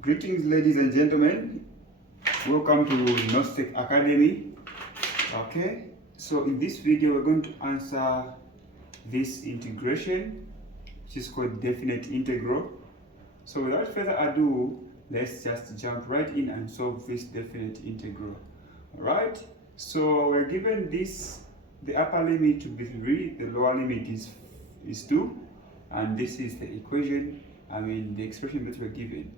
Greetings, ladies and gentlemen. Welcome to Nostec Academy. Okay, so in this video, we're going to answer this integration, which is called definite integral. So without further ado, let's just jump right in and solve this definite integral. All right, so we're given this, the upper limit to be 3, the lower limit is 2, and this is the equation, the expression that we're given.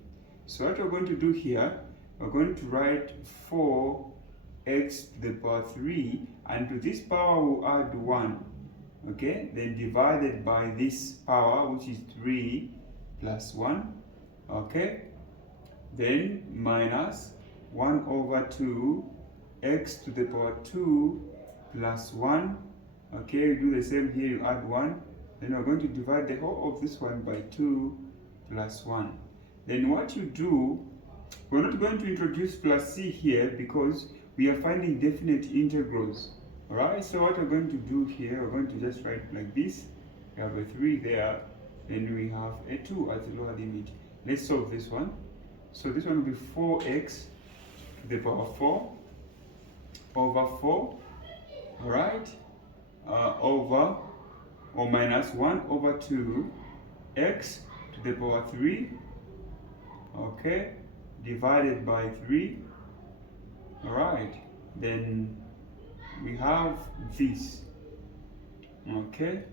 So what we're going to do here, we're going to write 4x to the power 3, and to this power we'll add 1, okay? Then divided by this power, which is 3 plus 1, okay? Then minus 1 over 2 x to the power 2 plus 1, okay? You do the same here, you add 1. Then we're going to divide the whole of this one by 2 plus 1. Then what you do, we're not going to introduce plus c here because we are finding definite integrals. Alright, so what we're going to do here, we're going to just write like this. We have a 3 there, then we have a 2 as the lower limit. Let's solve this one. So this one will be 4x to the power 4 over 4, alright, over or minus 1 over 2 x to the power 3, okay, divided by 3. All right, then we have this, okay,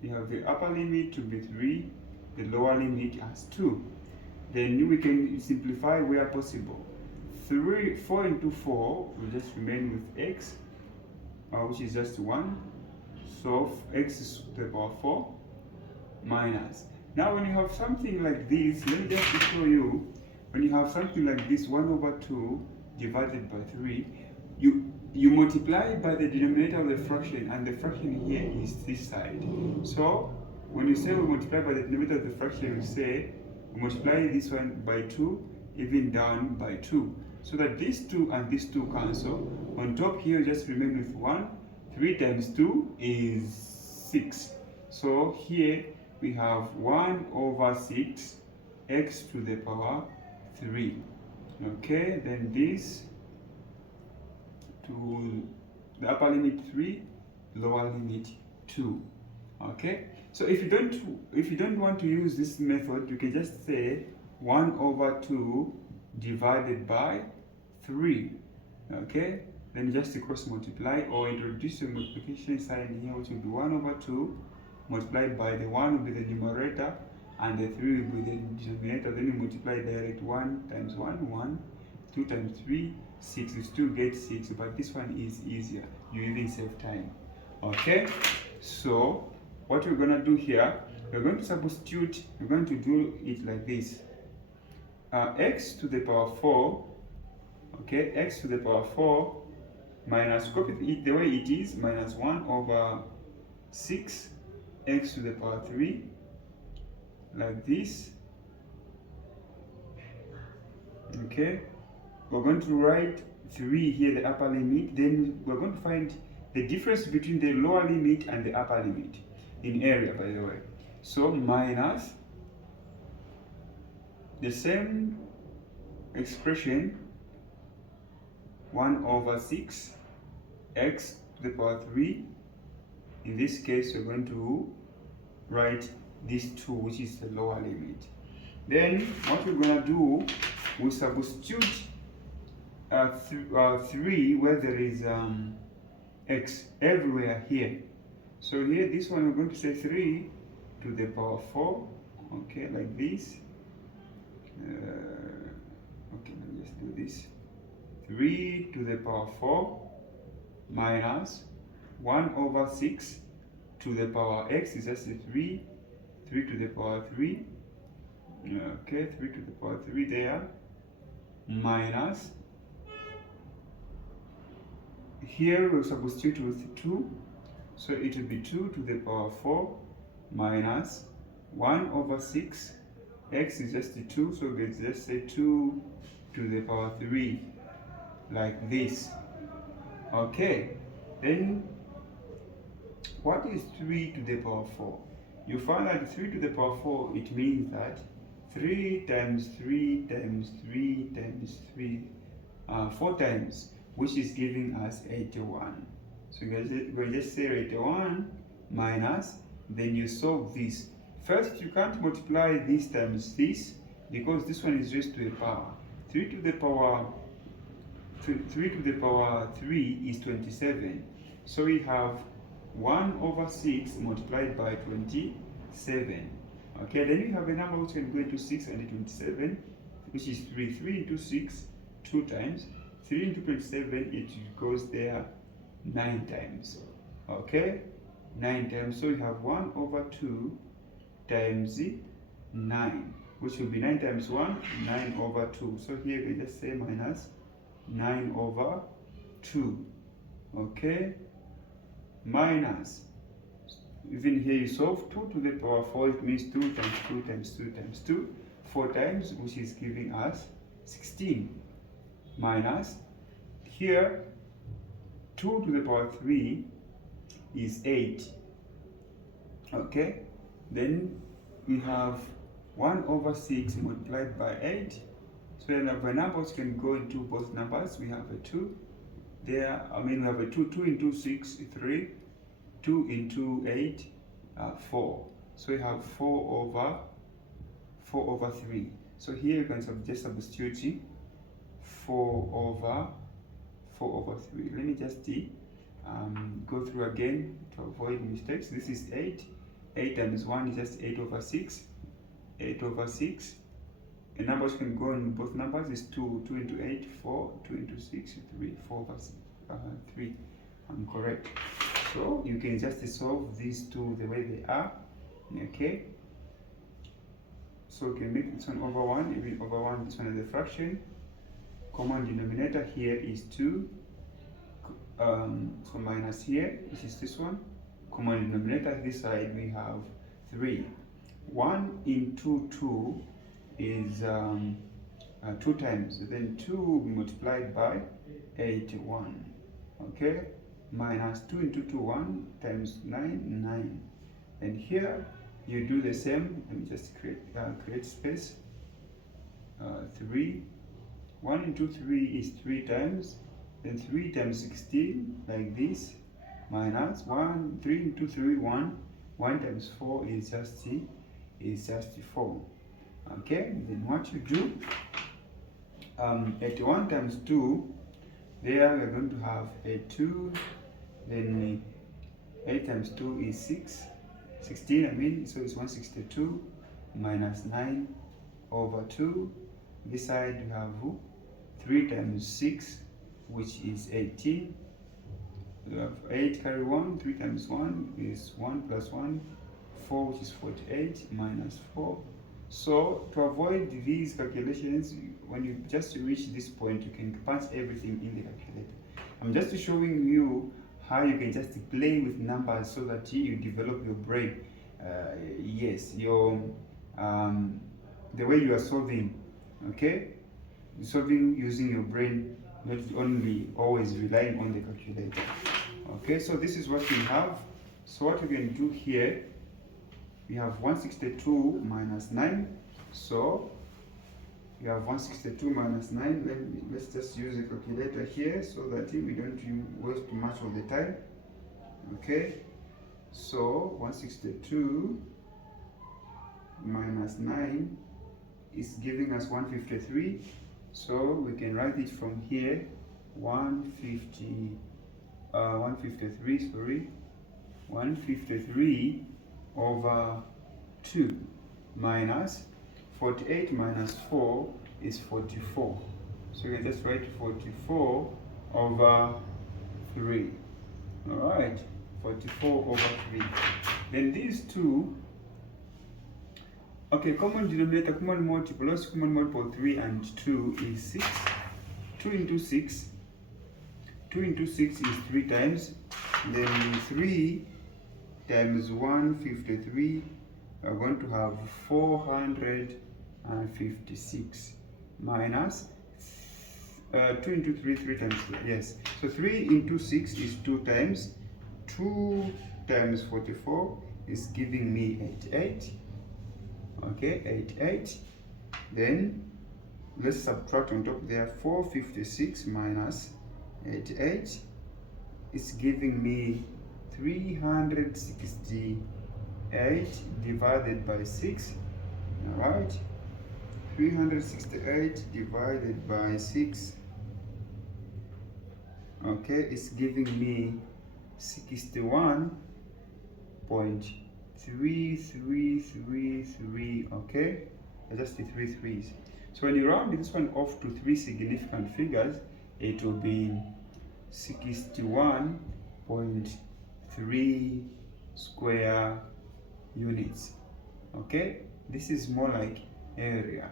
we have the upper limit to be 3, the lower limit as 2. Then we can simplify where possible. 4 into 4 will just remain with x, which is just 1. So x is to the power 4 minus. Now when you have something like this, let me just show you, when you have something like this, 1 over 2 divided by 3, you multiply by the denominator of the fraction, and the fraction here is this side. So when you say we multiply by the denominator of the fraction, we say we multiply this one by 2, even down by 2. So that these 2 and these 2 cancel. On top here, just remain with 1. 3 times 2 is 6. So here we have 1 over 6 x to the power 3. Okay, then this to the upper limit 3, lower limit 2. Okay, so if you don't want to use this method, you can just say 1 over 2 divided by 3. Okay, then just cross multiply or introduce a multiplication sign here, which will be 1 over 2 multiplied by the 1 will be the numerator and the 3 will be the denominator. Then you multiply direct. 1 times 1, 1, 2 times 3, 6. You still get 6, but this one is easier. You even save time. Okay, so what we're going to do here, we're going to substitute, we're going to do it like this. X to the power 4, okay, x to the power 4 minus, copy it the way it is, minus 1 over 6 x to the power 3, like this. Okay, we're going to write 3 here, the upper limit. Then we're going to find the difference between the lower limit and the upper limit in area, by the way. So minus the same expression, 1 over 6 x to the power 3. In this case, we're going to write this 2, which is the lower limit. Then what we're going to do, we substitute 3 where there is x everywhere here. So here, this one, we're going to say 3 to the power 4, okay, like this. Okay, let me just do this. 3 to the power 4 minus 1 over 6 to the power x is just 3 to the power 3, okay, 3 to the power 3 there, minus, here we'll substitute with 2, so it will be 2 to the power 4 minus 1 over 6, x is just 2, so let's just say 2 to the power 3, like this. Okay, then what is 3 to the power 4? You find that 3 to the power 4, it means that 3 times 3 times 3 times 3, 4 times, which is giving us 81. So we're going to just say 81 minus, then you solve this. First, you can't multiply this times this because this one is raised to a power. 3 to the power 3 is 27. So we have 1 over 6 multiplied by 27. Okay, then we have a number which can go into 6 and 27, which is 3. 3 into 6, 2 times. 3 into 27, it goes there 9 times. Okay, 9 times. So we have 1 over 2 times 9, which will be 9 times 1, 9 over 2. So here we just say minus 9 over 2. Okay, minus, even here you solve 2 to the power 4, it means 2 times 2 times 2 times 2, 4 times, which is giving us 16. Minus, here 2 to the power 3 is 8. Okay, then we have 1 over 6 multiplied by 8. So we have a number which can go into both numbers. We have a 2 there, we have a 2 into 6, 3, 2 into 8, 4. So we have 4 over 3. So here you can just substitute 4 over 3. Let me just go through again to avoid mistakes. This is 8. 8 times 1 is just 8 over 6. 8 over 6. A number which can go in both numbers is 2. 2 into 8, 4. 2 into 6, 3. 4 over 3. I'm correct. So you can just solve these two the way they are. Okay. So you can make this one over 1, even over 1, this one is a fraction. Common denominator here is 2. So minus here, which is this one. Common denominator this side we have 3. 1 into 2 is 2 times. Then 2 multiplied by 81. Okay. Minus 2 into 2, 1 times 9, 9. And here you do the same. Let me just create space. 3. 1 into 3 is 3 times. Then 3 times 16, like this. Minus 1, 3 into 3, 1. 1 times 4 is just 4. Okay, then what you do, 81 times 2, there we are going to have a 2, then 8 times 2 is 6, 16 so it's 162 minus 9 over 2. This side we have 3 times 6, which is 18. We have 8 carry 1, 3 times 1 is 1 plus 1, 4, which is 48, minus 4. So to avoid these calculations, when you just reach this point, you can punch everything in the calculator. I'm just showing you how you can just play with numbers so that you develop your brain. Yes, your the way you are solving. Okay, solving using your brain, not only always relying on the calculator. Okay, so this is what we have. So what we can do here, we have 162 minus 9. So we have 162 minus 9. Let's just use a calculator here so that we don't waste much of the time. Okay, so 162 minus 9 is giving us 153. So we can write it from here, 153 over 2 minus 48 minus 4 is 44. So you can just write 44 over 3. Alright, 44 over 3. Then these two, okay, common denominator, common multiple, also common multiple 3 and 2 is 6. 2 into 6. 2 into 6 is 3 times. Then 3 times 153, we are going to have 456 minus 2 into 3, 3 times, yes. So 3 into 6 is 2 times. 2 times 44 is giving me 88. Okay, 88 Then let's subtract on top there. 456 minus 88 is giving me 368 divided by 6. All right, 368 divided by 6. Okay, it's giving me 61.3333. Okay, just the 3 threes. So when you round this one off to 3 significant figures, it will be 61.3 square units. Okay, this is more like area.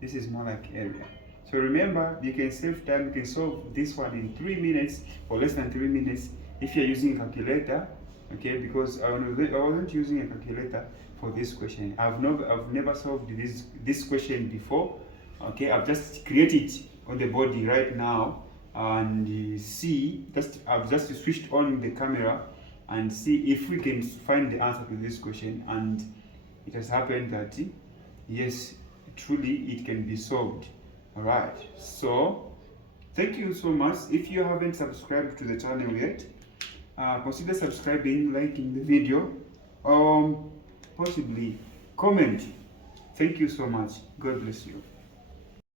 This is more like area. So remember, you can save time. You can solve this one in 3 minutes or less than 3 minutes if you're using a calculator. Okay, because I wasn't using a calculator for this question. I've never solved this question before. Okay, I've just created it on the body right now and I've just switched on the camera and see if we can find the answer to this question, and it has happened that yes, truly it can be solved. All right, so thank you so much. If you haven't subscribed to the channel yet, consider subscribing, liking the video, possibly comment. Thank you so much. God bless you.